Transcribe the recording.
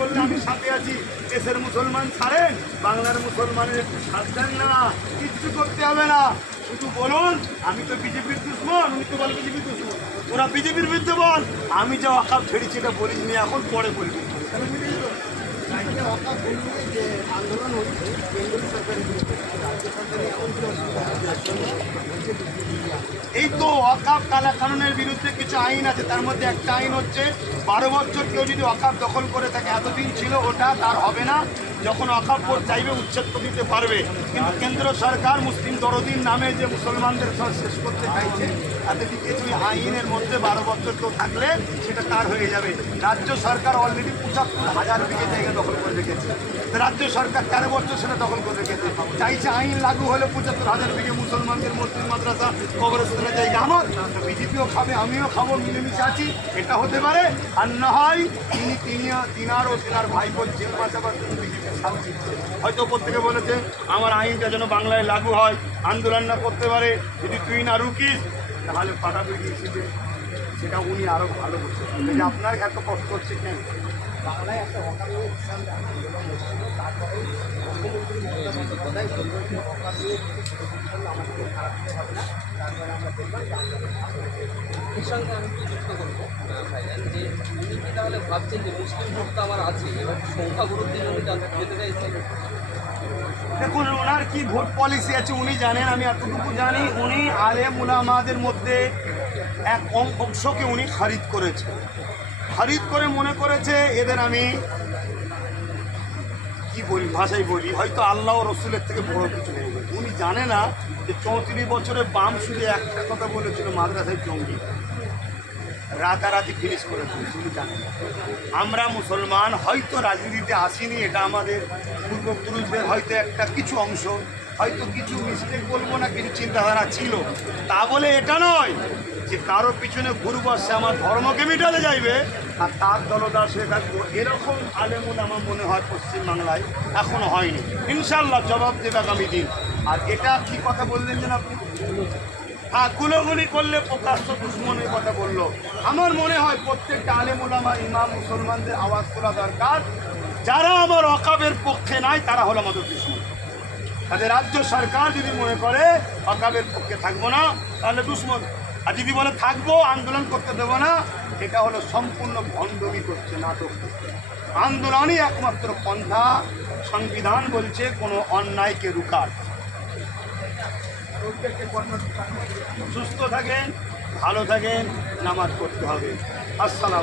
করলে আমি সাথে আছি। দেশের মুসলমান ছাড়েন, বাংলার মুসলমানের একটু সাথ দেন না, কিচ্ছু করতে হবে না। শুধু বলুন আমি তো বিজেপির দুশ্মন, উনি তো বল বিজেপির দুশ্মন, ওরা বিজেপির বিরুদ্ধে বল। আমি যে ওয়াকাফ ছেড়েছি এটা বলিনি, এখন পরে বলবি। যে আন্দোলন হচ্ছে কেন্দ্র সরকারের বিরুদ্ধে, রাজ্য সরকারের এমন কি এই তো ওয়াকাফ কালা কানুনের বিরুদ্ধে কিছু আইন আছে, তার মধ্যে একটা আইন হচ্ছে 12 বছর কেউ যদি ওয়াকাফ দখল করে থাকে, এতদিন ছিল ওটা তার হবে না, যখন ওয়াকাফ বোর্ড চাইবে উচ্ছেদ করে দিতে পারবে। কিন্তু কেন্দ্র সরকার মুসলিম দরদিন নামে যে মুসলমানদের সব শেষ করতে চাইছে, তাতে কিছু আইনের মধ্যে 12 বছর কেউ থাকলে সেটা তার হয়ে যাবে। রাজ্য সরকার অলরেডি 75,000 বিঘে জায়গা দখল করে রেখেছে, রাজ্য সরকার 13 বছর সেটা দখল করে রেখেছে, চাইছে আইন লাগু হলে 75,000 বিঘে মুসলমানদের মসজিদ মাদ্রাসা কবরস্থানের জায়গা আমার। বিজেপিও খাবে, আমিও খাবো, মিলেমিশে আছি, এটা হতে পারে। আর না হয় তিনার ও তিনার ভাইপোর জেল বাঁচাবার জন্য বিজেপির সাথ দিচ্ছে। হয়তো প্রত্যেকে বলেছে আমার আইনটা যেন বাংলায় লাগু হয়, আন্দোলন না করতে পারে, যদি তুই না রুকিস তাহলে পাঠাবি দিয়েছিলেন, সেটা উনি আরও ভালো করছে। যে আপনার এত কষ্ট হচ্ছে কেন? বাংলায় একটা অকালীন কিষাণ আন্দোলন হচ্ছিল, তারপরে মুখ্যমন্ত্রী মমতা বন্দ্যোপাধ্যায় বললেন যে অকালীন আমাদেরকে খারাপ দিতে হবে না, তারপরে আমরা দেখলাম যে আন্দোলন এর সঙ্গে আমি কি যুক্ত করবো ভাইজান, যে উনি কি তাহলে ভাবছেন যে মুসলিম ভোট তো আমার আছে, এবার সংখ্যাগুরুর দিন উনি যেতে চাইছেন? দেখুন ওনার কি ভোট পলিসি আছে উনি জানেন, আমি এতটুকু জানি উনি আলেম উলামাদের মধ্যে এক অংশকে উনি খরিদ করেছে, খরিদ করে মনে করেছে এদের আমি কি বলি, ভাষায় বলি, হয়তো আল্লাহ ও রসুলের থেকে বড় কিছু নেই। উনি জানে না যে 34 বছরে বাম শুধু একটা কথা বলেছিল, মাদ্রাসায় জঙ্গি, রাতারাতি ফিনিশ করে দিয়েছে। উনি জানেন আমরা মুসলমান হয়তো রাজনীতিতে আসিনি, এটা আমাদের পূর্বপুরুষদের হয়তো একটা কিছু অংশ, হয়তো কিছু মিস্টেক বলবো না, কিছু চিন্তাধারা ছিল, তা বলে এটা নয় যে কারো পিছনে ঘুরবসে আমার ধর্মকে মিটাতে যাইবে আর তার দলদাস হয়ে থাকবো। এরকম আলেমুল আমার মনে হয় পশ্চিমবাংলায় এখনো হয়নি। ইনশাল্লাহ জবাব দেবে আগামী দিন। আর এটা কি কথা বললেন যেন আপনি, গুলোগুলি করলে প্রকাশ্য দুশ্মনের কথা বললো। আমার মনে হয় প্রত্যেকটা আলেম ওলামা ইমাম মুসলমানদের আওয়াজ তোলা দরকার, যারা আমার ওয়াকাফের পক্ষে নাই তারা হলো আমাদের দুশ্মন। তাদের রাজ্য সরকার যদি মনে করে ওয়াকাফের পক্ষে থাকবো না তাহলে দুশ্মন, আর যদি বলে থাকবো আন্দোলন করতে দেবো না, এটা হলো সম্পূর্ণ ভণ্ডমি করছে, নাটক করছে। আন্দোলনই একমাত্র পন্থা, সংবিধান বলছে কোনো অন্যায়কে রুকার। সুস্থ থাকেন, ভালো থাকেন, নামাজ পড়তে হবে। আসসালাম।